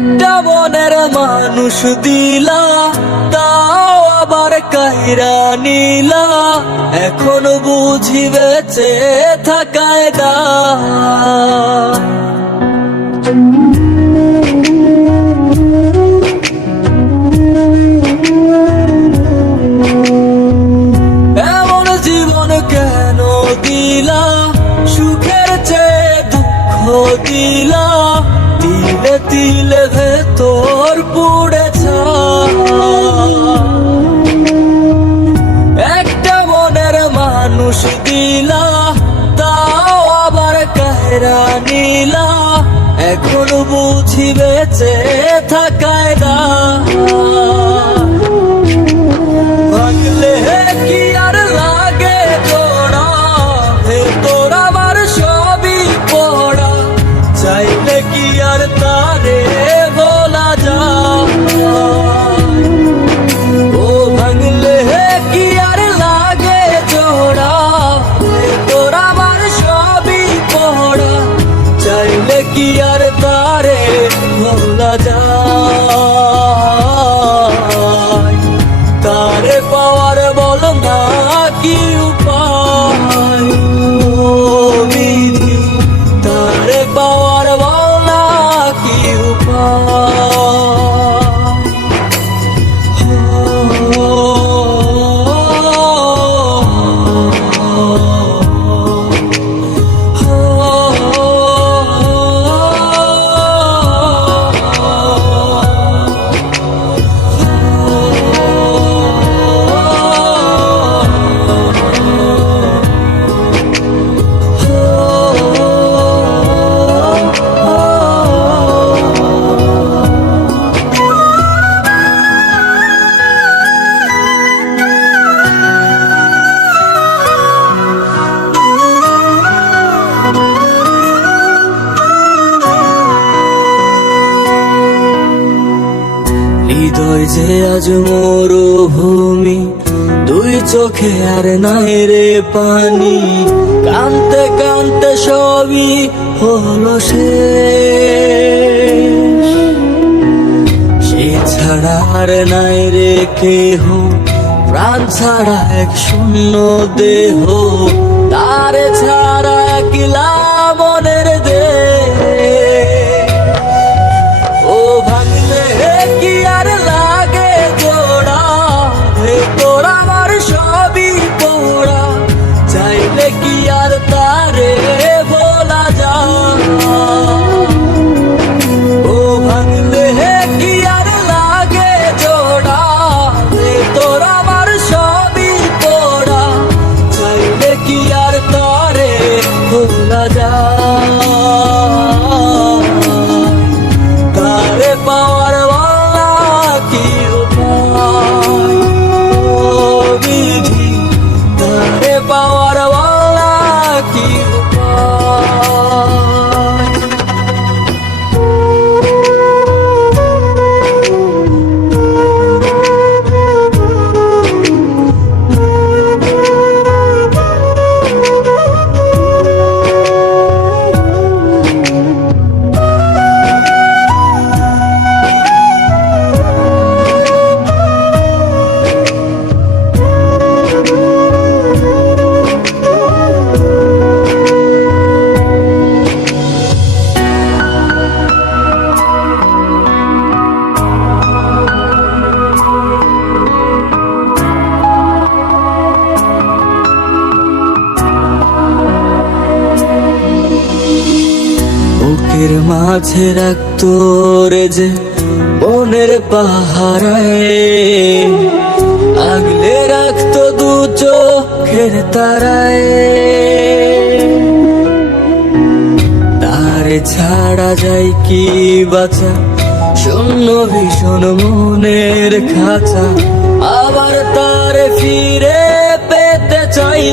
একটা মনের মানুষ দিলা, তাও আবার কাইরা নিলা। এখন বুঝি বেঁচে থাকায় দায়। এমন জীবন কেন দিলা, সুখের চেয়ে দুঃখ দিলা। তিলে তিলে ভেতর পুড়েছে। একটা মনের মানুষ দিলা, তাও আবার কায়রা নিলা। এখন বুঝি বেঁচে থাকায় দায়। ভাগলে কি আর লাগে জোড়া, ভেতর আমার সবই পড়া। চাইলে কি আর তারে বলা যায়? ও ভাঙলে কি আর লাগে জোড়া, ভেতর আমার সবই পড়া। চাইলে কি আর তারে বলা যায়? তারে পাওয়ার বল না কি উপায়? ও বিধি, তারে পাওয়ার বল না কি উপায়? হৃদয় যে আজ মরুভূমি, দুই চোখে আর নাই রে পানি। কানতে কানতে সবই হলো শেষ। সে ছাড়া আর নাই রে কেহ, প্রাণ ছাড়া এক শূন্য দেহ। তারে ছাড়া একলা মনের দেহ। ও ভাঙলে কি আর লাগে জোড়া, ভেতর আমার সবই পোড়া। চাইলে কি আর তারে বলা যায়? ও ভাঙলে কি আর লাগে জোড়া, ভেতর আমার সবই পোড়া। চাইলে কি আর তারে বলা যায়? তারে পাওয়ার বলা কি উপায়? ও বিধি, তারে পাওয়ার বলা কি উপায়? বুকের মাঝে রাখতো রে যে মনের পাহারায়, আগলে রাখতো দু চোখের তারায়। তারে ছাড়া যায় কি বাঁচা, শূন্য ভীষণ মনের খাঁচা। আবার তারে ফিরে পেতে চাই।